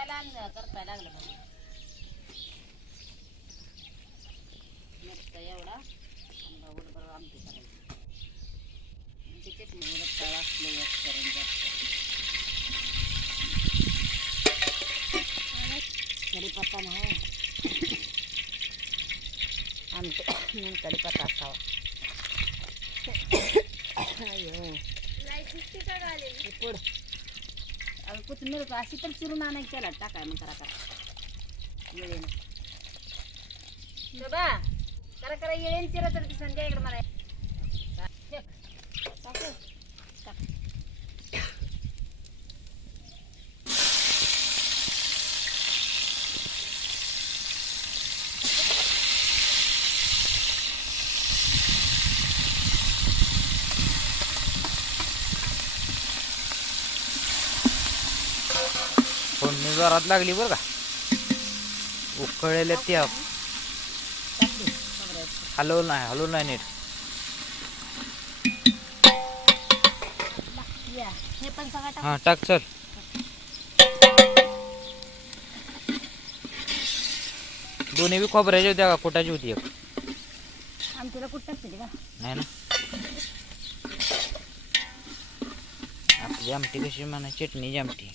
त्याला आणि करता लागलं बघ मिरचा एवढा आणि उडत बरोबर आमटी करायची म्हणजे चटणी उडत तळ असलं एक करून जास्त कढीपत्ता नाही आमटी म्हणून कढीपत्ता असावा अयो हे पुढ अगं कोथिंबीर अशी तर चिरून आणायची त्याला. टाकाय मग करा करा. येळेनं बा करा करा. येळेन चिरा तर संध्या इकडे मला. फोडणी जोरात लागली बरं का. उकळलेल्या त्या हलवलं नाही हलवलं नाही नीट. हे टाक हां चल. दोन्ही बी खोबऱ्याची होत्या का? पोटाची होती एक. नाही ना? आपली आमटी कशी म्हणा चटणीची आमटी.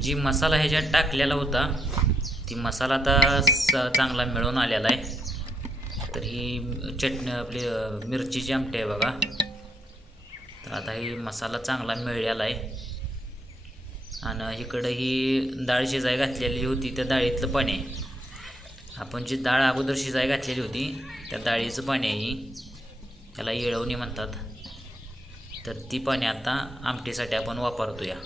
जी मसाला ह्याच्यात टाकलेला होता ती मसाला आता स चांगला मिळून आलेला आहे. तर ही चटणी आपली मिरचीची आमटी आहे बघा. तर आता ही मसाला चांगला मिळलेला आहे. आणि इकडं ही डाळ शिजाय घातलेली होती त्या डाळीतलं पाणी आहे. आपण जी डाळ अगोदर शिजाय घातलेली होती त्या डाळीचं पाणी आहे ही. त्याला येळवणी म्हणतात. तर ती पाणी आता आमटीसाठी आपण वापरतो या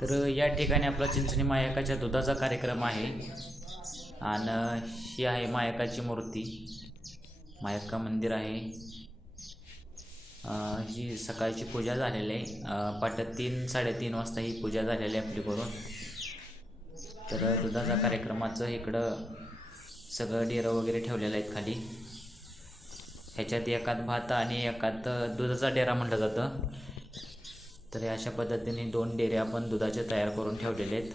तर या ठिकाणी आपला चिंचणी मायकाच्या दुधाचा कार्यक्रम आहे. आणि ही आहे मायकाची मूर्ती. मायका मंदिर आहे. ही सकाळची पूजा झालेली आहे अं, तीन साडेतीन वाजता ही पूजा झालेली आहे आपली करून. तर दुधाचा कार्यक्रमाचं इकडं सगळं डेरं वगैरे ठेवलेलं आहेत खाली. ह्याच्यात एकात भात आणि एकात दुधाचा डेरा म्हटलं जातं. तर अशा पद्धतीने दोन डेरे आपण दुधाचे तयार करून ठेवलेले आहेत.